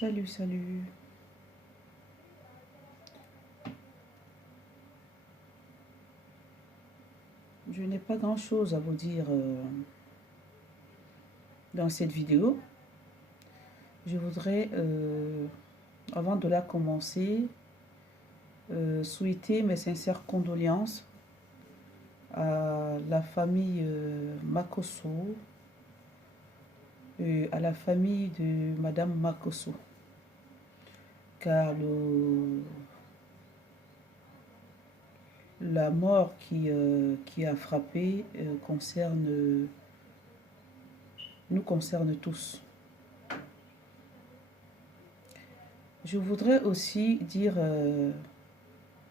Salut, salut. Je n'ai pas grand-chose à vous dire dans cette vidéo. Je voudrais, avant de la commencer, souhaiter mes sincères condoléances à la famille Makosso et à la famille de Madame Makosso, car la mort qui a frappé nous concerne tous. Je voudrais aussi dire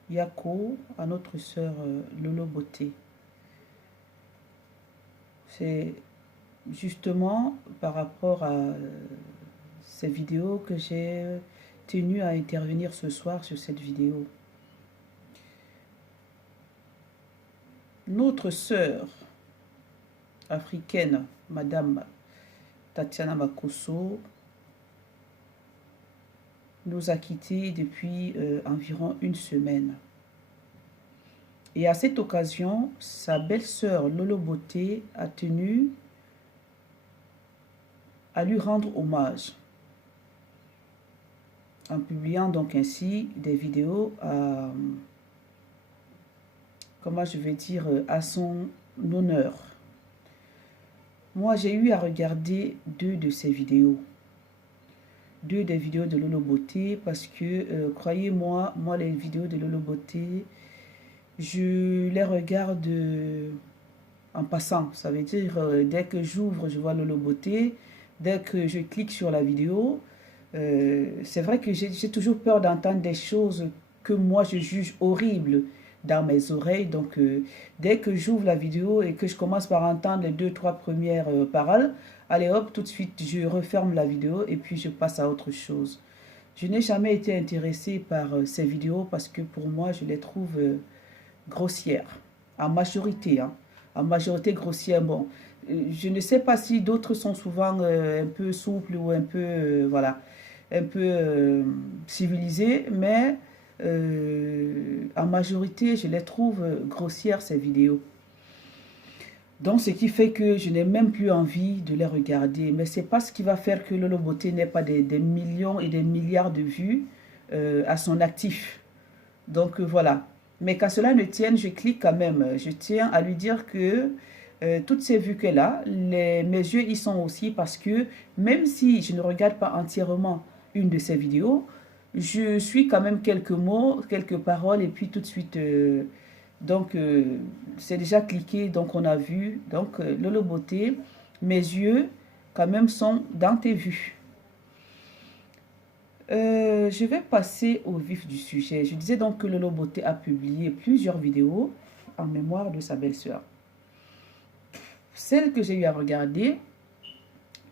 Yako à notre sœur Lolo Beauté. C'est justement par rapport à ces vidéos que j'ai tenu à intervenir ce soir sur cette vidéo. Notre sœur africaine, Madame Tatiana Makosso, nous a quittés depuis environ une semaine. Et à cette occasion, sa belle-sœur Lolo Beauté a tenu à lui rendre hommage en publiant donc ainsi des vidéos à, comment je vais dire, à son honneur. Moi, j'ai eu à regarder deux de ces vidéos. Deux des vidéos de Lolo Beauté parce que, croyez-moi, moi, les vidéos de Lolo Beauté, je les regarde en passant. Ça veut dire, dès que j'ouvre, je vois Lolo Beauté. Dès que je clique sur la vidéo, c'est vrai que j'ai toujours peur d'entendre des choses que moi, je juge horribles dans mes oreilles. Donc, dès que j'ouvre la vidéo et que je commence par entendre les 2-3 premières paroles, allez hop, tout de suite, je referme la vidéo et puis je passe à autre chose. Je n'ai jamais été intéressée par ces vidéos parce que pour moi, je les trouve grossières. En majorité, hein. En majorité grossière. Bon, je ne sais pas si d'autres sont souvent un peu souples ou un peu, voilà, un peu civilisés, mais en majorité, je les trouve grossières, ces vidéos. Donc, ce qui fait que je n'ai même plus envie de les regarder. Mais ce n'est pas ce qui va faire que Lolo Beauté n'ait pas des millions et des milliards de vues à son actif. Donc, voilà. Mais qu'à cela ne tienne, je clique quand même. Je tiens à lui dire que toutes ces vues qu'elle a, mes yeux y sont aussi parce que même si je ne regarde pas entièrement une de ses vidéos, je suis quand même quelques mots, quelques paroles et puis tout de suite... donc, c'est déjà cliqué, donc on a vu. Donc, Lolo Beauté, mes yeux, quand même, sont dans tes vues. Je vais passer au vif du sujet. Je disais donc que Lolo Beauté a publié plusieurs vidéos en mémoire de sa belle-sœur. Celle que j'ai eu à regarder,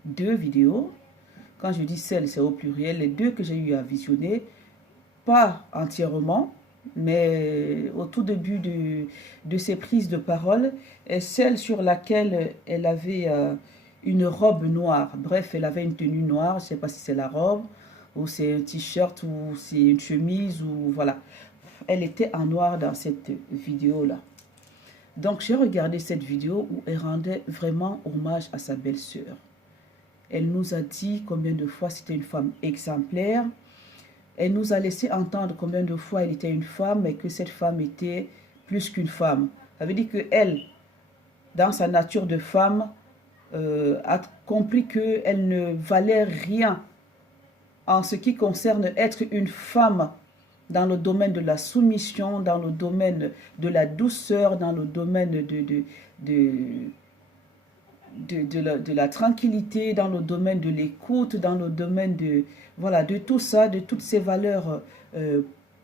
deux vidéos. Quand je dis celle, c'est au pluriel. Les deux que j'ai eu à visionner, pas entièrement, mais au tout début de ses prises de parole, est celle sur laquelle elle avait une robe noire. Bref, elle avait une tenue noire, je ne sais pas si c'est la robe, ou c'est un t-shirt, ou c'est une chemise, ou voilà. Elle était en noir dans cette vidéo-là. Donc, j'ai regardé cette vidéo où elle rendait vraiment hommage à sa belle-sœur. Elle nous a dit combien de fois c'était une femme exemplaire. Elle nous a laissé entendre combien de fois elle était une femme, mais que cette femme était plus qu'une femme. Ça veut dire qu'elle, dans sa nature de femme, a compris qu'elle ne valait rien en ce qui concerne être une femme dans le domaine de la soumission, dans le domaine de la douceur, dans le domaine de la tranquillité, dans le domaine de l'écoute, dans le domaine de, voilà, de tout ça, de toutes ces valeurs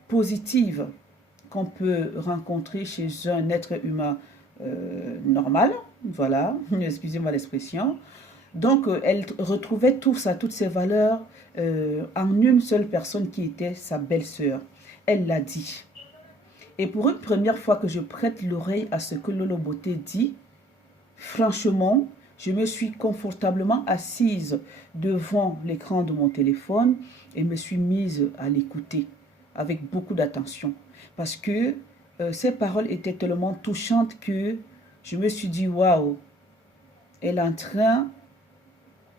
positives qu'on peut rencontrer chez un être humain normal, voilà, excusez-moi l'expression. Donc, elle retrouvait tout ça, toutes ces valeurs en une seule personne qui était sa belle-sœur. Elle l'a dit. Et pour une première fois que je prête l'oreille à ce que Lolo Beauté dit, franchement, je me suis confortablement assise devant l'écran de mon téléphone et me suis mise à l'écouter avec beaucoup d'attention. Parce que ces paroles étaient tellement touchantes que je me suis dit, waouh, elle est en train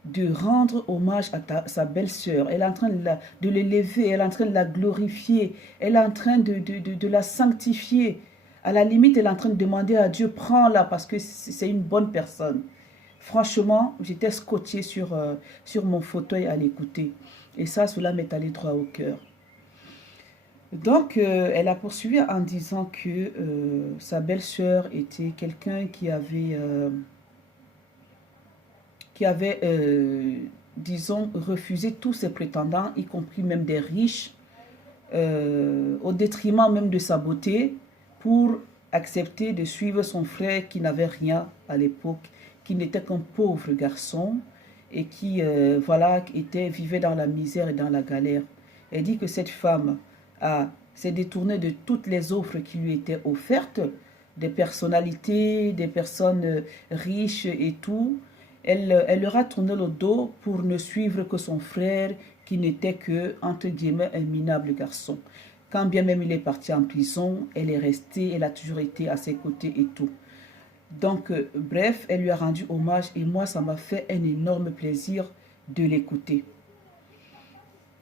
de rendre hommage à sa belle-sœur. Elle est en train de l'élever, elle est en train de la glorifier, elle est en train de la sanctifier. À la limite, elle est en train de demander à Dieu, prends-la parce que c'est une bonne personne. Franchement, j'étais scotchée sur mon fauteuil à l'écouter. Et ça, cela m'est allé droit au cœur. Donc, elle a poursuivi en disant que sa belle-sœur était quelqu'un qui avait, disons, refusé tous ses prétendants, y compris même des riches, au détriment même de sa beauté, pour accepter de suivre son frère qui n'avait rien à l'époque, qui n'était qu'un pauvre garçon et qui, voilà, vivait dans la misère et dans la galère. Elle dit que cette femme s'est détournée de toutes les offres qui lui étaient offertes, des personnalités, des personnes riches et tout. Elle leur a tourné le dos pour ne suivre que son frère, qui n'était que, entre guillemets, un minable garçon. Quand bien même il est parti en prison, elle est restée, elle a toujours été à ses côtés et tout. Donc, bref, elle lui a rendu hommage et moi, ça m'a fait un énorme plaisir de l'écouter.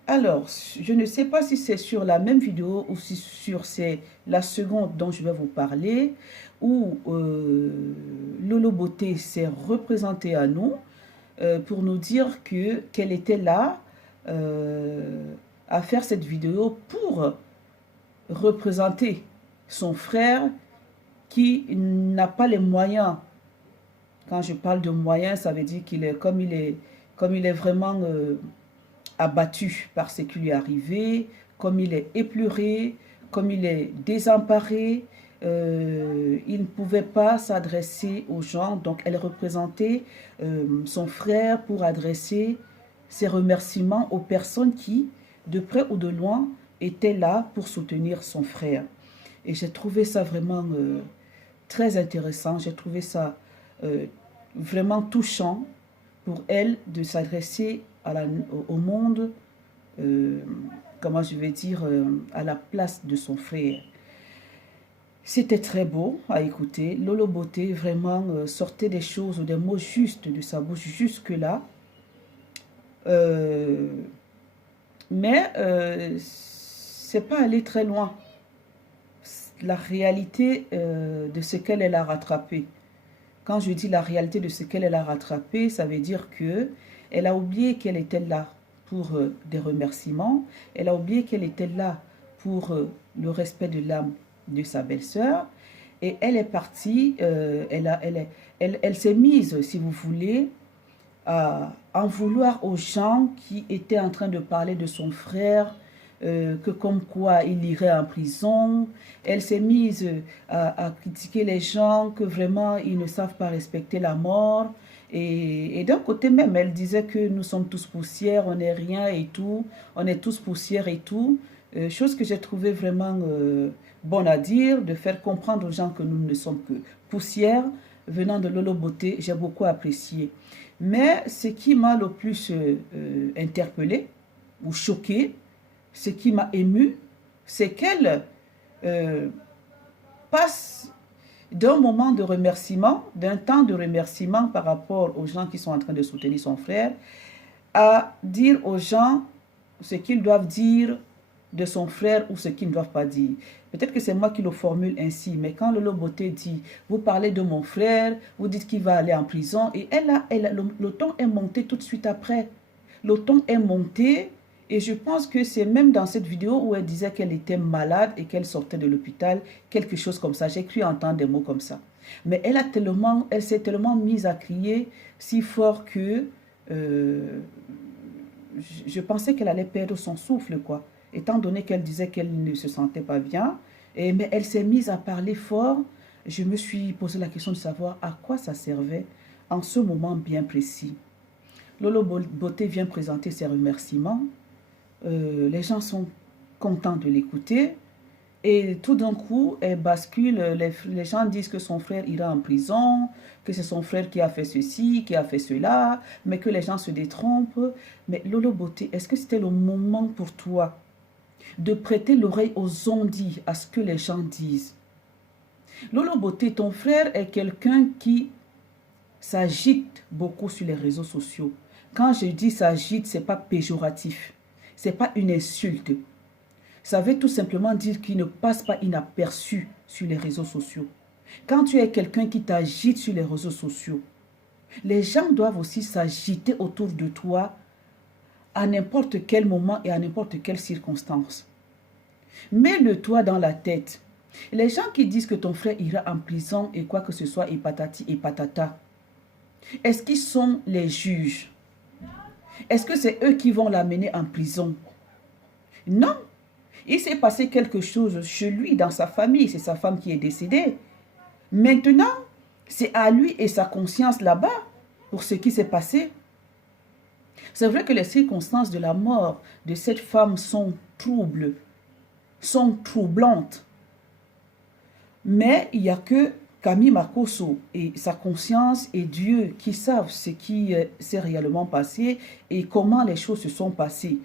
Alors, je ne sais pas si c'est sur la même vidéo ou si c'est la seconde dont je vais vous parler, où Lolo Beauté s'est représentée à nous pour nous dire qu'elle était là à faire cette vidéo pour représenter son frère qui n'a pas les moyens. Quand je parle de moyens, ça veut dire qu'il est comme il est vraiment abattu par ce qui lui est arrivé, comme il est épleuré, comme il est désemparé, il ne pouvait pas s'adresser aux gens. Donc elle représentait son frère pour adresser ses remerciements aux personnes qui, de près ou de loin, étaient là pour soutenir son frère. Et j'ai trouvé ça vraiment très intéressant, j'ai trouvé ça vraiment touchant pour elle de s'adresser au monde, comment je vais dire, à la place de son frère. C'était très beau à écouter. Lolo Beauté vraiment sortait des choses, des mots justes de sa bouche jusque-là. Mais c'est pas aller très loin. La réalité de ce qu'elle a rattrapé. Quand je dis la réalité de ce qu'elle a rattrapé, ça veut dire que elle a oublié qu'elle était là pour des remerciements. Elle a oublié qu'elle était là pour le respect de l'âme de sa belle-sœur. Et elle est partie, elle s'est mise, si vous voulez, à en vouloir aux gens qui étaient en train de parler de son frère, que comme quoi il irait en prison. Elle s'est mise à critiquer les gens, que vraiment ils ne savent pas respecter la mort. Et d'un côté même, elle disait que nous sommes tous poussière, on n'est rien et tout, on est tous poussière et tout. Chose que j'ai trouvé vraiment bonne à dire, de faire comprendre aux gens que nous ne sommes que poussière. Venant de Lolo Beauté, j'ai beaucoup apprécié. Mais ce qui m'a le plus interpellé ou choqué, ce qui m'a ému, c'est qu'elle passe d'un moment de remerciement, d'un temps de remerciement par rapport aux gens qui sont en train de soutenir son frère, à dire aux gens ce qu'ils doivent dire de son frère ou ce qu'ils ne doivent pas dire. Peut-être que c'est moi qui le formule ainsi, mais quand Lolo Beauté dit, vous parlez de mon frère, vous dites qu'il va aller en prison, et le ton est monté tout de suite après. Le ton est monté, et je pense que c'est même dans cette vidéo où elle disait qu'elle était malade et qu'elle sortait de l'hôpital, quelque chose comme ça. J'ai cru entendre des mots comme ça. Mais elle s'est tellement mise à crier si fort que je pensais qu'elle allait perdre son souffle, quoi. Étant donné qu'elle disait qu'elle ne se sentait pas bien, mais elle s'est mise à parler fort. Je me suis posé la question de savoir à quoi ça servait en ce moment bien précis. Lolo Beauté vient présenter ses remerciements. Les gens sont contents de l'écouter. Et tout d'un coup, elle bascule, les gens disent que son frère ira en prison, que c'est son frère qui a fait ceci, qui a fait cela, mais que les gens se détrompent. Mais Lolo Beauté, est-ce que c'était le moment pour toi de prêter l'oreille aux on-dit, à ce que les gens disent? Lolo Beauté, ton frère est quelqu'un qui s'agite beaucoup sur les réseaux sociaux. Quand je dis s'agite, ce n'est pas péjoratif. Ce n'est pas une insulte. Ça veut tout simplement dire qu'il ne passe pas inaperçu sur les réseaux sociaux. Quand tu es quelqu'un qui t'agite sur les réseaux sociaux, les gens doivent aussi s'agiter autour de toi à n'importe quel moment et à n'importe quelle circonstance. Mets-le toi dans la tête. Les gens qui disent que ton frère ira en prison et quoi que ce soit et patati et patata, est-ce qu'ils sont les juges? Est-ce que c'est eux qui vont l'amener en prison? Non. Il s'est passé quelque chose chez lui, dans sa famille. C'est sa femme qui est décédée. Maintenant, c'est à lui et sa conscience là-bas pour ce qui s'est passé. C'est vrai que les circonstances de la mort de cette femme sont troubles, sont troublantes. Mais il n'y a que Camille Makosso et sa conscience et Dieu qui savent ce qui s'est réellement passé et comment les choses se sont passées.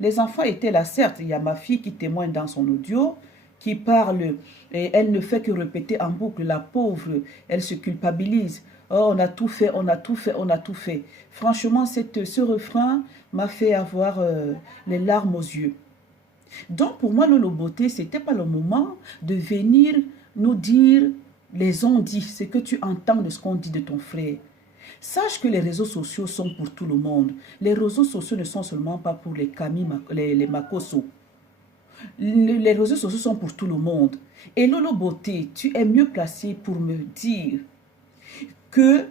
Les enfants étaient là, certes. Il y a ma fille qui témoigne dans son audio, qui parle, et elle ne fait que répéter en boucle, la pauvre, elle se culpabilise. Oh, on a tout fait, on a tout fait, on a tout fait. Franchement, ce refrain m'a fait avoir les larmes aux yeux. Donc, pour moi, Lolo Beauté, ce n'était pas le moment de venir nous dire les on-dit, ce que tu entends de ce qu'on dit de ton frère. Sache que les réseaux sociaux sont pour tout le monde. Les réseaux sociaux ne sont seulement pas pour les Camille, les Makosso. Les réseaux sociaux sont pour tout le monde. Et Lolo Beauté, tu es mieux placé pour me dire que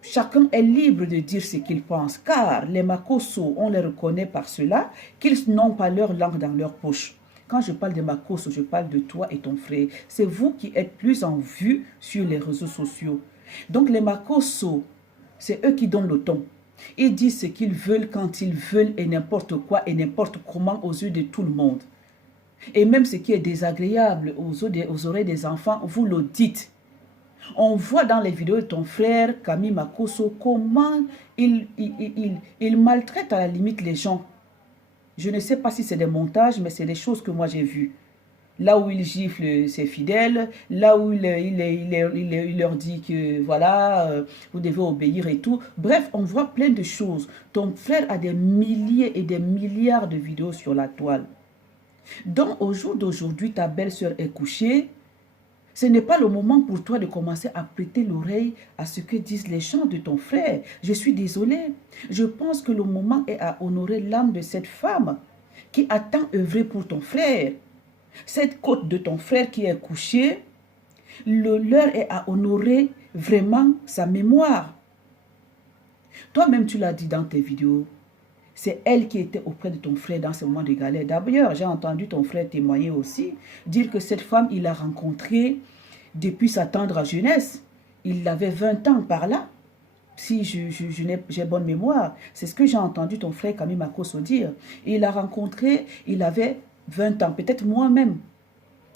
chacun est libre de dire ce qu'il pense, car les Makosso, on les reconnaît par cela, qu'ils n'ont pas leur langue dans leur poche. Quand je parle de Makosso, je parle de toi et ton frère. C'est vous qui êtes plus en vue sur les réseaux sociaux. Donc les Makosso, c'est eux qui donnent le ton. Ils disent ce qu'ils veulent quand ils veulent et n'importe quoi et n'importe comment aux yeux de tout le monde. Et même ce qui est désagréable aux oreilles des enfants, vous le dites. On voit dans les vidéos de ton frère, Camille Makosso, comment il maltraite à la limite les gens. Je ne sais pas si c'est des montages, mais c'est des choses que moi j'ai vues. Là où il gifle ses fidèles, là où il leur dit que voilà, vous devez obéir et tout. Bref, on voit plein de choses. Ton frère a des milliers et des milliards de vidéos sur la toile. Donc, au jour d'aujourd'hui, ta belle-sœur est couchée. Ce n'est pas le moment pour toi de commencer à prêter l'oreille à ce que disent les gens de ton frère. Je suis désolée. Je pense que le moment est à honorer l'âme de cette femme qui a tant œuvré pour ton frère. Cette côte de ton frère qui est couchée, l'heure est à honorer vraiment sa mémoire. Toi-même, tu l'as dit dans tes vidéos. C'est elle qui était auprès de ton frère dans ce moment de galère. D'ailleurs, j'ai entendu ton frère témoigner aussi, dire que cette femme, il l'a rencontrée depuis sa tendre jeunesse. Il avait 20 ans par là, si j'ai bonne mémoire. C'est ce que j'ai entendu ton frère Camille Makosso dire. Il l'a rencontré, il avait 20 ans, peut-être moi-même.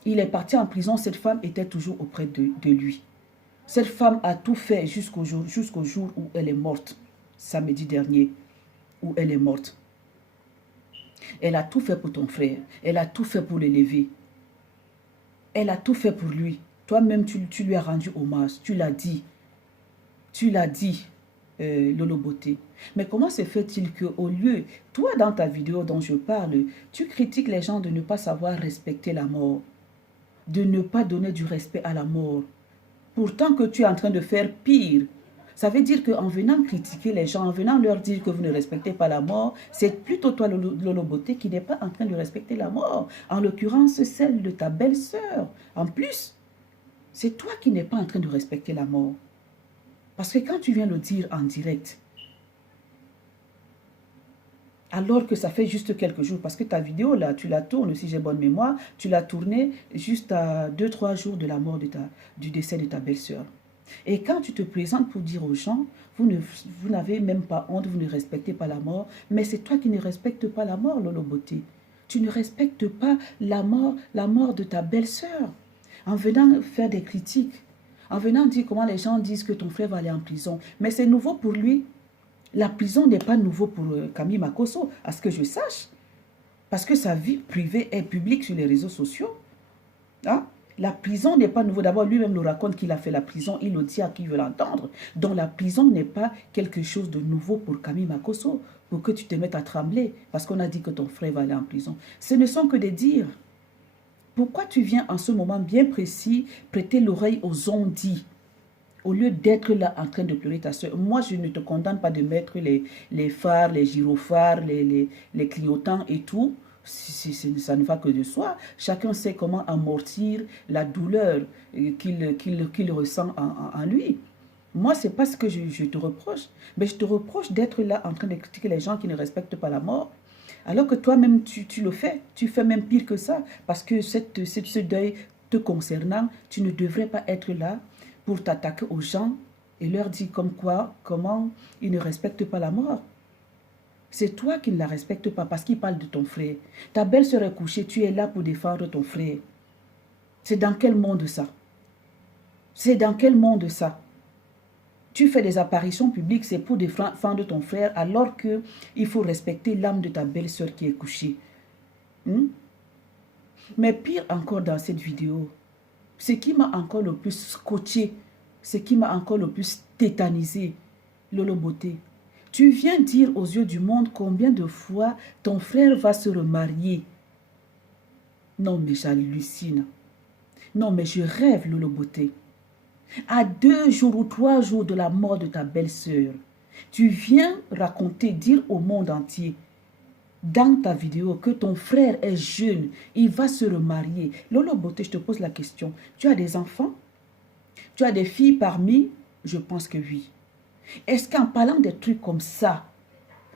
Il est parti en prison, cette femme était toujours auprès de lui. Cette femme a tout fait jusqu'au jour où elle est morte, samedi dernier, où elle est morte. Elle a tout fait pour ton frère, elle a tout fait pour l'élever. Elle a tout fait pour lui. Toi-même, tu lui as rendu hommage, tu l'as dit. Tu l'as dit, Lolo Beauté. Mais comment se fait-il qu'au lieu, toi dans ta vidéo dont je parle, tu critiques les gens de ne pas savoir respecter la mort, de ne pas donner du respect à la mort, pourtant que tu es en train de faire pire. Ça veut dire qu'en venant critiquer les gens, en venant leur dire que vous ne respectez pas la mort, c'est plutôt toi, Lolo Beauté, qui n'est pas en train de respecter la mort. En l'occurrence, celle de ta belle-sœur. En plus, c'est toi qui n'es pas en train de respecter la mort. Parce que quand tu viens le dire en direct, alors que ça fait juste quelques jours, parce que ta vidéo là, tu la tournes, si j'ai bonne mémoire, tu l'as tournée juste à 2-3 jours de la mort du décès de ta belle-sœur. Et quand tu te présentes pour dire aux gens, vous n'avez même pas honte, vous ne respectez pas la mort, mais c'est toi qui ne respectes pas la mort, Lolo Beauté. Tu ne respectes pas la mort de ta belle-sœur en venant faire des critiques, en venant dire comment les gens disent que ton frère va aller en prison. Mais c'est nouveau pour lui. La prison n'est pas nouveau pour Camille Makosso, à ce que je sache. Parce que sa vie privée est publique sur les réseaux sociaux. Hein? La prison n'est pas nouveau. D'abord, lui-même nous raconte qu'il a fait la prison. Il le dit à qui veut l'entendre. Donc, la prison n'est pas quelque chose de nouveau pour Camille Makosso, pour que tu te mettes à trembler, parce qu'on a dit que ton frère va aller en prison. Ce ne sont que des dires. Pourquoi tu viens en ce moment bien précis prêter l'oreille aux on-dit au lieu d'être là en train de pleurer ta soeur? Moi, je ne te condamne pas de mettre les phares, les gyrophares, les clignotants et tout. Ça ne va que de soi. Chacun sait comment amortir la douleur qu'il ressent en lui. Moi, ce n'est pas ce que je te reproche. Mais je te reproche d'être là en train de critiquer les gens qui ne respectent pas la mort. Alors que toi-même, tu le fais. Tu fais même pire que ça. Parce que ce deuil te concernant, tu ne devrais pas être là pour t'attaquer aux gens et leur dire comment ils ne respectent pas la mort. C'est toi qui ne la respectes pas parce qu'il parle de ton frère. Ta belle-sœur est couchée, tu es là pour défendre ton frère. C'est dans quel monde ça? C'est dans quel monde ça? Tu fais des apparitions publiques, c'est pour défendre ton frère alors qu'il faut respecter l'âme de ta belle-sœur qui est couchée. Mais pire encore dans cette vidéo, ce qui m'a encore le plus scotché, ce qui m'a encore le plus tétanisé, Lolo Beauté, tu viens dire aux yeux du monde combien de fois ton frère va se remarier. Non mais j'hallucine. Non mais je rêve, Lolo Beauté. À 2 jours ou 3 jours de la mort de ta belle-sœur, tu viens raconter, dire au monde entier, dans ta vidéo, que ton frère est jeune, il va se remarier. Lolo Beauté, je te pose la question. Tu as des enfants? Tu as des filles parmi? Je pense que oui. Est-ce qu'en parlant des trucs comme ça,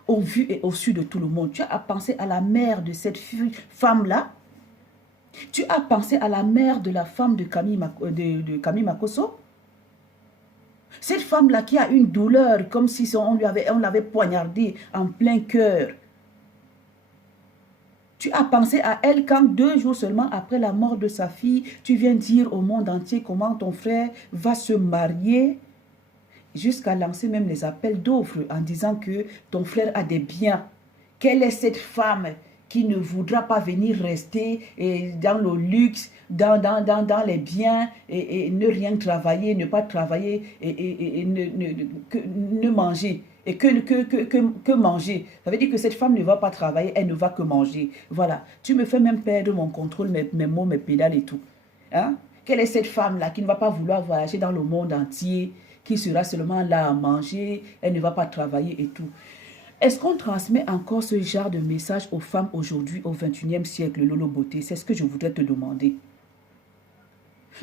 au vu et au su de tout le monde, tu as pensé à la mère de cette femme-là? Tu as pensé à la mère de la femme de Camille Makosso? Cette femme-là qui a une douleur comme si on l'avait poignardée en plein cœur. Tu as pensé à elle quand 2 jours seulement après la mort de sa fille, tu viens dire au monde entier comment ton frère va se marier, jusqu'à lancer même les appels d'offres en disant que ton frère a des biens. Quelle est cette femme qui ne voudra pas venir rester dans le luxe, dans les biens et ne rien travailler, ne pas travailler et ne manger? Et que manger. Ça veut dire que cette femme ne va pas travailler, elle ne va que manger. Voilà. Tu me fais même perdre mon contrôle, mes mots, mes pédales et tout. Hein? Quelle est cette femme-là qui ne va pas vouloir voyager dans le monde entier, qui sera seulement là à manger, elle ne va pas travailler et tout? Est-ce qu'on transmet encore ce genre de message aux femmes aujourd'hui, au 21e siècle, Lolo Beauté? C'est ce que je voudrais te demander.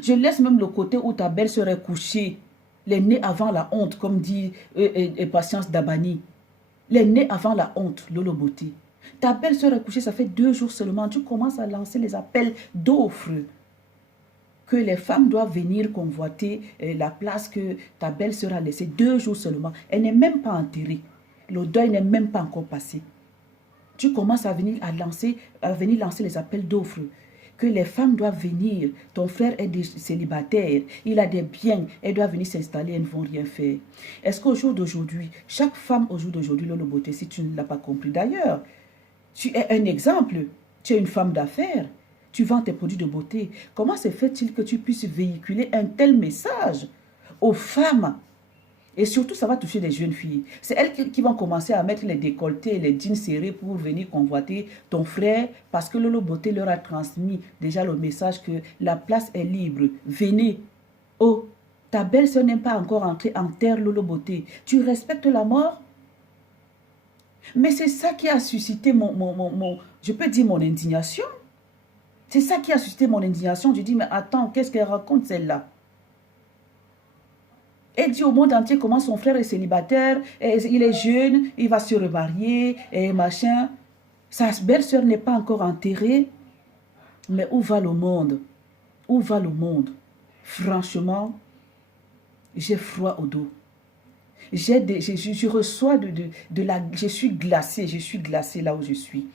Je laisse même le côté où ta belle serait couchée, les nez avant la honte, comme dit Patience Dabani. Les nez avant la honte, Lolo Beauté. Ta belle-sœur est couchée, ça fait 2 jours seulement. Tu commences à lancer les appels d'offres. Que les femmes doivent venir convoiter la place que ta belle-sœur a laissée 2 jours seulement. Elle n'est même pas enterrée. Le deuil n'est même pas encore passé. Tu commences à venir lancer les appels d'offres. Que les femmes doivent venir. Ton frère est célibataire, il a des biens, elle doit venir s'installer, elles ne vont rien faire. Est-ce qu'au jour d'aujourd'hui, chaque femme au jour d'aujourd'hui, Lolo Beauté, si tu ne l'as pas compris d'ailleurs, tu es un exemple, tu es une femme d'affaires, tu vends tes produits de beauté. Comment se fait-il que tu puisses véhiculer un tel message aux femmes? Et surtout, ça va toucher des jeunes filles. C'est elles qui vont commencer à mettre les décolletés, les jeans serrés pour venir convoiter ton frère parce que Lolo Beauté leur a transmis déjà le message que la place est libre. Venez. Oh, ta belle-sœur n'est pas encore entrée en terre, Lolo Beauté. Tu respectes la mort? Mais c'est ça qui a suscité je peux dire mon indignation. C'est ça qui a suscité mon indignation. Je dis, mais attends, qu'est-ce qu'elle raconte celle-là? Elle dit au monde entier comment son frère est célibataire, et il est jeune, il va se remarier, et machin. Sa belle-sœur n'est pas encore enterrée. Mais où va le monde? Où va le monde? Franchement, j'ai froid au dos. Je reçois je suis glacée là où je suis.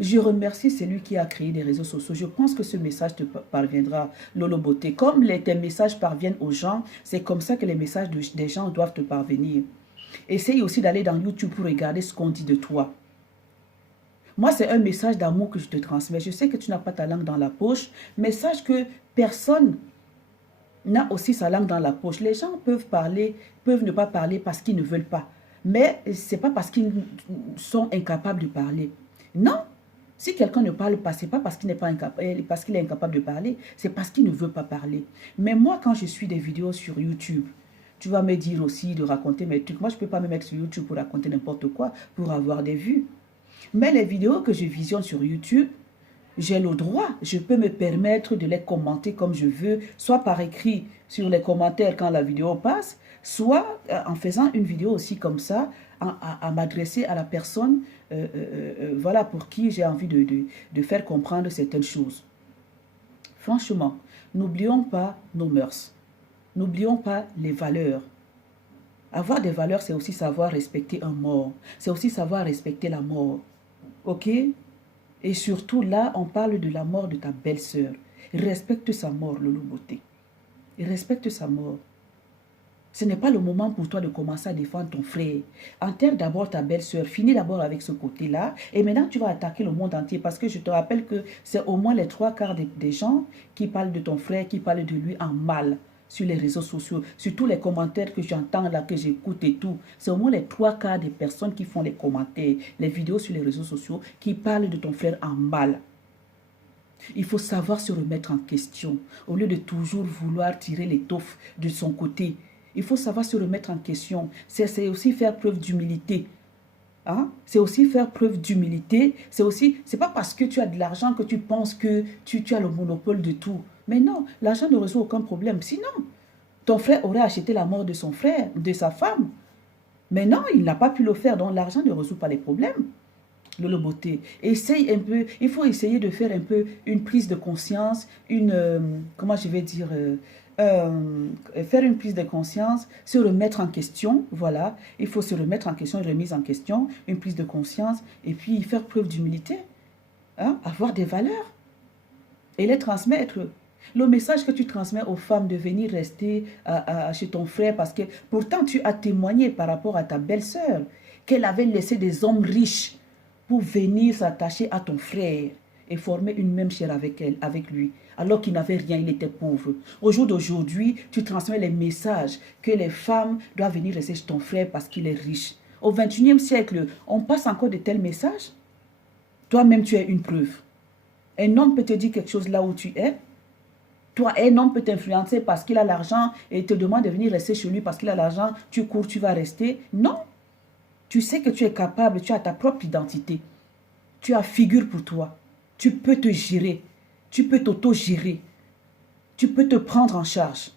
Je remercie celui qui a créé les réseaux sociaux. Je pense que ce message te parviendra, Lolo Beauté. Comme tes messages parviennent aux gens, c'est comme ça que les messages des gens doivent te parvenir. Essaye aussi d'aller dans YouTube pour regarder ce qu'on dit de toi. Moi, c'est un message d'amour que je te transmets. Je sais que tu n'as pas ta langue dans la poche, mais sache que personne n'a aussi sa langue dans la poche. Les gens peuvent parler, peuvent ne pas parler parce qu'ils ne veulent pas. Mais ce n'est pas parce qu'ils sont incapables de parler. Non. Si quelqu'un ne parle pas, ce n'est pas parce qu'il n'est pas incapable, parce qu'il est incapable de parler, c'est parce qu'il ne veut pas parler. Mais moi, quand je suis des vidéos sur YouTube, tu vas me dire aussi de raconter mes trucs. Moi, je ne peux pas me mettre sur YouTube pour raconter n'importe quoi, pour avoir des vues. Mais les vidéos que je visionne sur YouTube, j'ai le droit, je peux me permettre de les commenter comme je veux, soit par écrit sur les commentaires quand la vidéo passe, soit en faisant une vidéo aussi comme ça, à m'adresser à la personne voilà, pour qui j'ai envie de faire comprendre certaines choses. Franchement, n'oublions pas nos mœurs. N'oublions pas les valeurs. Avoir des valeurs, c'est aussi savoir respecter un mort. C'est aussi savoir respecter la mort. Ok? Et surtout, là, on parle de la mort de ta belle-sœur. Respecte sa mort, Lolo Beauté. Respecte sa mort. Ce n'est pas le moment pour toi de commencer à défendre ton frère. Enterre d'abord ta belle-sœur. Finis d'abord avec ce côté-là. Et maintenant, tu vas attaquer le monde entier. Parce que je te rappelle que c'est au moins les 3/4 des gens qui parlent de ton frère, qui parlent de lui en mal sur les réseaux sociaux. Sur tous les commentaires que j'entends là, que j'écoute et tout. C'est au moins les 3/4 des personnes qui font les commentaires, les vidéos sur les réseaux sociaux, qui parlent de ton frère en mal. Il faut savoir se remettre en question. Au lieu de toujours vouloir tirer l'étoffe de son côté. Il faut savoir se remettre en question. C'est aussi faire preuve d'humilité. Hein? C'est aussi faire preuve d'humilité. C'est pas parce que tu as de l'argent que tu penses que tu as le monopole de tout. Mais non, l'argent ne résout aucun problème. Sinon, ton frère aurait acheté la mort de son frère, de sa femme. Mais non, il n'a pas pu le faire. Donc l'argent ne résout pas les problèmes. Lolo Beauté, essaye un peu, il faut essayer de faire un peu une prise de conscience, comment je vais dire, faire une prise de conscience, se remettre en question, voilà, il faut se remettre en question, une remise en question, une prise de conscience, et puis faire preuve d'humilité, hein, avoir des valeurs, et les transmettre. Le message que tu transmets aux femmes de venir rester chez ton frère, parce que pourtant tu as témoigné par rapport à ta belle-sœur, qu'elle avait laissé des hommes riches, pour venir s'attacher à ton frère et former une même chair avec lui, alors qu'il n'avait rien, il était pauvre. Au jour d'aujourd'hui, tu transmets les messages que les femmes doivent venir rester chez ton frère parce qu'il est riche. Au 21e siècle, on passe encore de tels messages. Toi-même, tu es une preuve. Un homme peut te dire quelque chose là où tu es. Toi, un homme peut t'influencer parce qu'il a l'argent et te demande de venir rester chez lui parce qu'il a l'argent. Tu cours, tu vas rester. Non. Tu sais que tu es capable, tu as ta propre identité. Tu as figure pour toi. Tu peux te gérer. Tu peux t'auto-gérer. Tu peux te prendre en charge.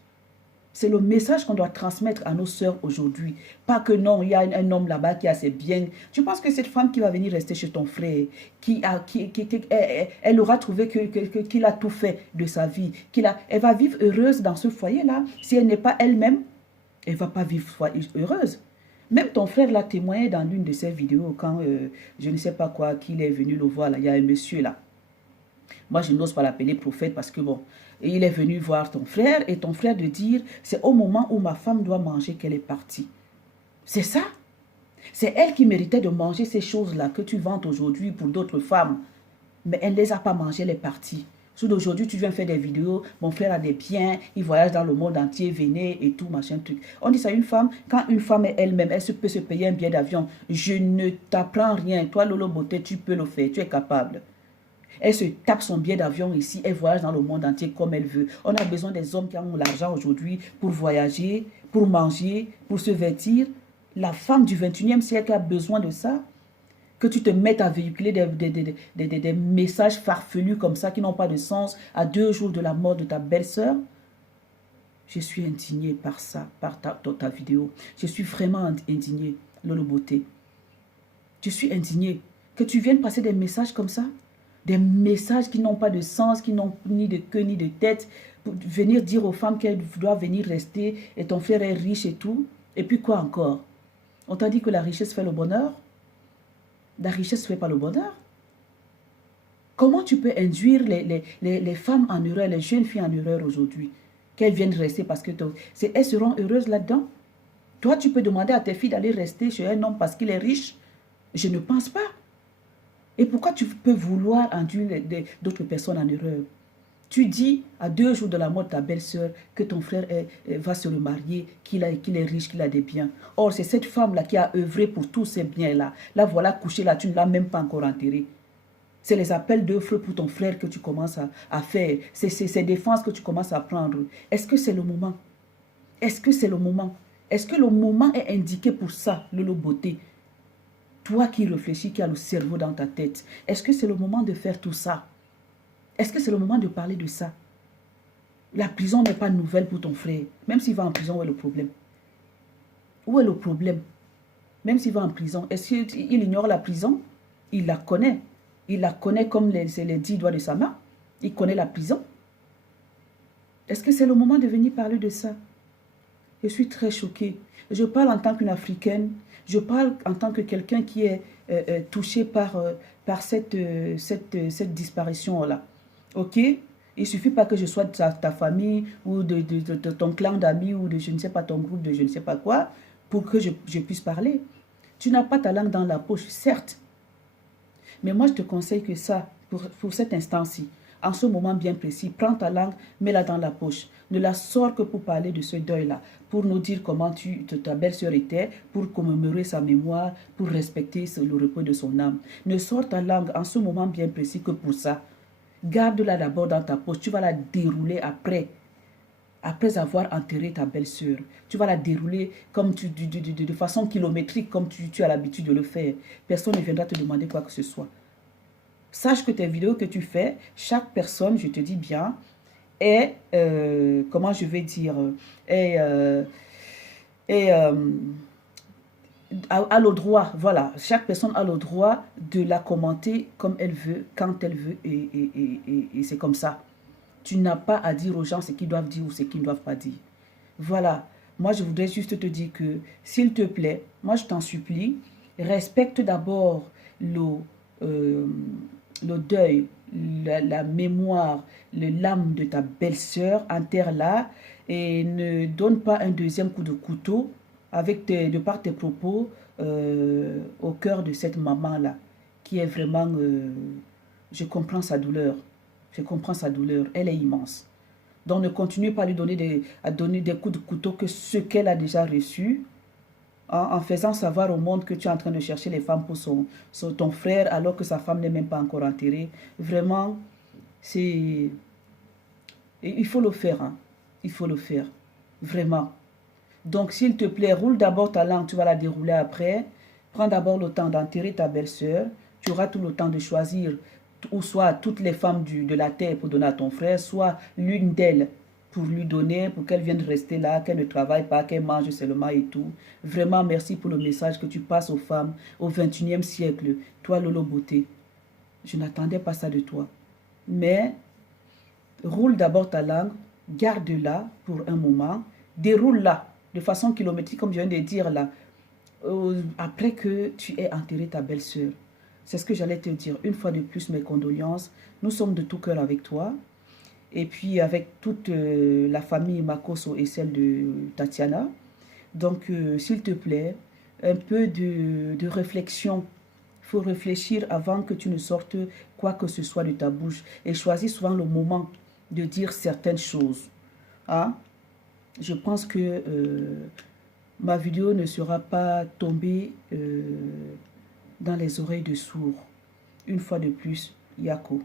C'est le message qu'on doit transmettre à nos sœurs aujourd'hui. Pas que non, il y a un homme là-bas qui a ses biens. Tu penses que cette femme qui va venir rester chez ton frère, elle aura trouvé qu'il a tout fait de sa vie. Elle va vivre heureuse dans ce foyer-là. Si elle n'est pas elle-même, elle ne va pas vivre heureuse. Même ton frère l'a témoigné dans l'une de ses vidéos quand, je ne sais pas quoi, qu'il est venu le voir, là, il y a un monsieur là. Moi, je n'ose pas l'appeler prophète parce que bon, il est venu voir ton frère et ton frère de dire, c'est au moment où ma femme doit manger qu'elle est partie. C'est ça. C'est elle qui méritait de manger ces choses-là que tu vantes aujourd'hui pour d'autres femmes. Mais elle ne les a pas mangées, elle est partie. D'aujourd'hui, tu viens faire des vidéos, mon frère a des biens, il voyage dans le monde entier, venez et tout, machin, truc. On dit ça à une femme, quand une femme est elle-même, elle peut se payer un billet d'avion. Je ne t'apprends rien. Toi, Lolo Beauté, tu peux le faire, tu es capable. Elle se tape son billet d'avion ici, elle voyage dans le monde entier comme elle veut. On a besoin des hommes qui ont l'argent aujourd'hui pour voyager, pour manger, pour se vêtir. La femme du 21e siècle a besoin de ça. Que tu te mettes à véhiculer des messages farfelus comme ça qui n'ont pas de sens à 2 jours de la mort de ta belle-sœur. Je suis indignée par ça, par ta vidéo. Je suis vraiment indignée, Lolo Beauté. Je suis indignée que tu viennes passer des messages comme ça. Des messages qui n'ont pas de sens, qui n'ont ni de queue ni de tête. Pour venir dire aux femmes qu'elles doivent venir rester et ton frère est riche et tout. Et puis quoi encore? On t'a dit que la richesse fait le bonheur? La richesse ne fait pas le bonheur. Comment tu peux induire les femmes en erreur, les jeunes filles en erreur aujourd'hui? Qu'elles viennent rester parce que elles seront heureuses là-dedans? Toi, tu peux demander à tes filles d'aller rester chez un homme parce qu'il est riche? Je ne pense pas. Et pourquoi tu peux vouloir induire d'autres personnes en erreur? Tu dis à 2 jours de la mort de ta belle-sœur que ton frère va se remarier, qu'il est riche, qu'il a des biens. Or, c'est cette femme-là qui a œuvré pour tous ces biens-là. Là, voilà, couché là, tu ne l'as même pas encore enterré. C'est les appels d'œuvre pour ton frère que tu commences à faire. C'est ces défenses que tu commences à prendre. Est-ce que c'est le moment? Est-ce que c'est le moment? Est-ce que le moment est indiqué pour ça, Lolo Beauté? Toi qui réfléchis, qui as le cerveau dans ta tête, est-ce que c'est le moment de faire tout ça? Est-ce que c'est le moment de parler de ça? La prison n'est pas nouvelle pour ton frère. Même s'il va en prison, où est le problème? Où est le problème? Même s'il va en prison, est-ce qu'il ignore la prison? Il la connaît. Il la connaît comme les 10 doigts de sa main. Il connaît la prison. Est-ce que c'est le moment de venir parler de ça? Je suis très choquée. Je parle en tant qu'une Africaine. Je parle en tant que quelqu'un qui est touché par cette disparition-là. Ok? Il ne suffit pas que je sois de ta famille ou de ton clan d'amis ou de je ne sais pas ton groupe de je ne sais pas quoi pour que je puisse parler. Tu n'as pas ta langue dans la poche, certes. Mais moi, je te conseille que ça, pour cet instant-ci, en ce moment bien précis, prends ta langue, mets-la dans la poche. Ne la sors que pour parler de ce deuil-là, pour nous dire comment ta belle-sœur était, pour commémorer sa mémoire, pour respecter le repos de son âme. Ne sors ta langue en ce moment bien précis que pour ça. Garde-la d'abord dans ta poche. Tu vas la dérouler après. Après avoir enterré ta belle-sœur. Tu vas la dérouler comme de façon kilométrique, comme tu as l'habitude de le faire. Personne ne viendra te demander quoi que ce soit. Sache que tes vidéos que tu fais, chaque personne, je te dis bien, est, comment je vais dire, est, a le droit, voilà, chaque personne a le droit de la commenter comme elle veut, quand elle veut, et c'est comme ça. Tu n'as pas à dire aux gens ce qu'ils doivent dire ou ce qu'ils ne doivent pas dire. Voilà, moi je voudrais juste te dire que, s'il te plaît, moi je t'en supplie, respecte d'abord le deuil, la mémoire, l'âme de ta belle-sœur, enterre-la et ne donne pas un deuxième coup de couteau de par tes propos au cœur de cette maman-là, qui est vraiment, je comprends sa douleur, elle est immense. Donc ne continue pas à donner des coups de couteau que ce qu'elle a déjà reçu, en faisant savoir au monde que tu es en train de chercher les femmes pour ton frère, alors que sa femme n'est même pas encore enterrée. Vraiment, il faut le faire, hein. Il faut le faire, vraiment. Donc, s'il te plaît, roule d'abord ta langue, tu vas la dérouler après. Prends d'abord le temps d'enterrer ta belle-sœur. Tu auras tout le temps de choisir, ou soit toutes les femmes de la terre pour donner à ton frère, soit l'une d'elles pour lui donner, pour qu'elle vienne rester là, qu'elle ne travaille pas, qu'elle mange seulement et tout. Vraiment, merci pour le message que tu passes aux femmes au 21e siècle. Toi, Lolo Beauté, je n'attendais pas ça de toi. Mais, roule d'abord ta langue, garde-la pour un moment, déroule-la de façon kilométrique, comme je viens de dire là, après que tu aies enterré ta belle-sœur. C'est ce que j'allais te dire. Une fois de plus, mes condoléances. Nous sommes de tout cœur avec toi. Et puis avec toute la famille Makoso et celle de Tatiana. Donc, s'il te plaît, un peu de réflexion. Il faut réfléchir avant que tu ne sortes quoi que ce soit de ta bouche. Et choisis souvent le moment de dire certaines choses. Hein? Je pense que ma vidéo ne sera pas tombée dans les oreilles de sourds. Une fois de plus, Yako.